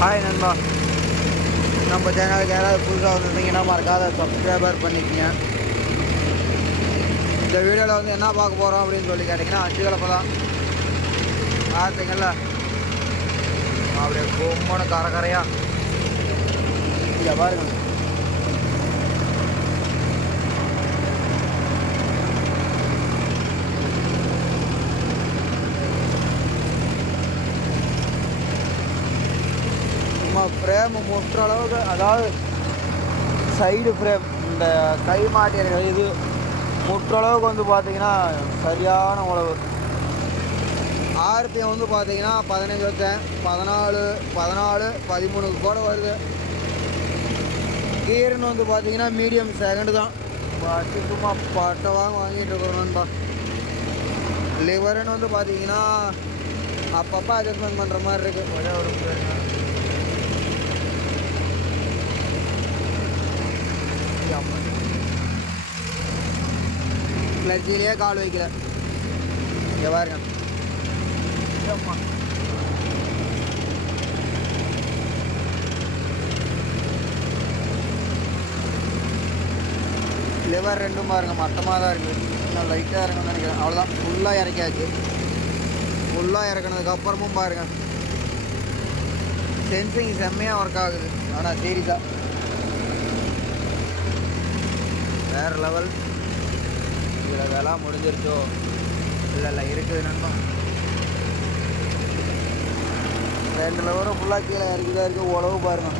Hi நண்பா, நம்ம சேனலுக்கு யாராவது புதுசாக வந்துருந்தீங்கன்னா மறக்காத சப்ஸ்கிரைபர் பண்ணிக்கங்க. இந்த வீடியோவில் வந்து என்ன பார்க்க போகிறோம் அப்படின்னு சொல்லி கேட்டிங்கன்னா, அஞ்சு கலப்பை தான் பார்த்தீங்கல்ல. அப்படியே கும்பன கரையாக இங்கே பாருங்க. ஃப்ரேம் முட்டுற அளவுக்கு, அதாவது சைடு ஃப்ரேம் இந்த கை மாட்டியிருக்கிற இது முட்டுற அளவுக்கு வந்து பார்த்தீங்கன்னா சரியான உழவு. ஆர்பிஎம் வந்து பார்த்தீங்கன்னா 15 வச்சேன், 14 13 கூட வருது. கீர்னு வந்து பார்த்தீங்கன்னா மீடியம் செகண்டு தான். பாட்டி சும்மா பட்டை வாங்கிட்டு இருக்கிறோம்ப்பா. லிவருன்னு வந்து பார்த்தீங்கன்னா அப்பப்போ அட்ஜஸ்ட்மெண்ட் பண்ணுற மாதிரி இருக்குது. ஒரே ஒரு கிளச்சிலேயே கால் வைக்கல. இங்கே பாருங்க. லிவர் ரெண்டும் பாருங்க மட்டமாக தான் இருக்குது. இன்னும் லைட்டாக இறங்கணும்னு நினைக்கிறேன். அவ்வளோதான், ஃபுல்லாக இறக்கியாச்சு. ஃபுல்லாக இறக்கினதுக்கப்புறமும் பாருங்கள் சென்சிங் செம்மையாக ஒர்க் ஆகுது. ஆனால் சீரியஸாக வேறு லெவல். இதில் இதெல்லாம் முடிஞ்சிருச்சோ இல்லை இருக்குது நண்பன். 2 லெவரும் ஃபுல்லாக கீழே இறக்கிதான் இருக்குது. உழவு பாருங்கள்,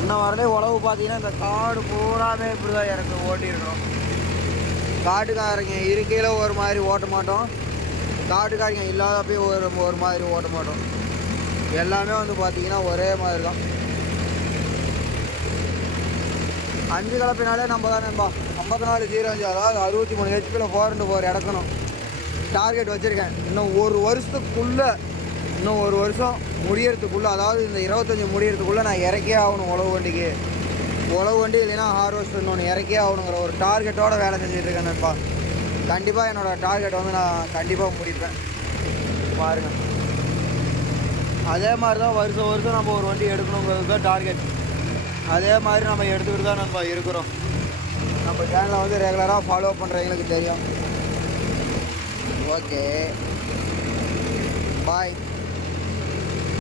இன்னும் வரலே உழவு பார்த்தீங்கன்னா இந்த காடு பூராமே இப்படி தான் இறக்கு ஓட்டியிருக்கோம். காட்டுக்காரங்க இருக்கையில் ஒரு மாதிரி ஓட்ட மாட்டோம், காட்டுக்காரங்க இல்லாதப்பே ஒரு மாதிரி ஓட்ட மாட்டோம். எல்லாமே வந்து பார்த்தீங்கன்னா ஒரே மாதிரி தான். 5 கலப்பினாலே நம்ம தான் நண்பா. 5405, அதாவது 63 ஹெச்பியில் 4x4 இறக்கணும் டார்கெட் வச்சுருக்கேன். இன்னும் ஒரு வருஷத்துக்குள்ளே, இன்னும் ஒரு வருஷம் முடியறதுக்குள்ளே, அதாவது இந்த 25 முடியறதுக்குள்ளே நான் இறக்கே ஆகணும். உழவு வண்டி இல்லைன்னா ஹார்வெஸ்டர் இன்னொன்று இறக்கே ஆகணுங்கிற ஒரு டார்கெட்டோடு வேலை செஞ்சிட்ருக்கேன் நண்பா. கண்டிப்பாக என்னோடய டார்கெட் வந்து நான் கண்டிப்பாக முடிப்பேன் பாருங்கள். அதே மாதிரி தான் வருஷம் நம்ம ஒரு வண்டி எடுக்கணுங்கிறது தான் டார்கெட். அதே மாதிரி நம்ம எடுத்துக்கிட்டு தான் நம்ம இருக்கிறோம். நம்ம சேனலை வந்து ரெகுலராக ஃபாலோ பண்ணுறவங்களுக்கு தெரியும். ஓகே, பாய்.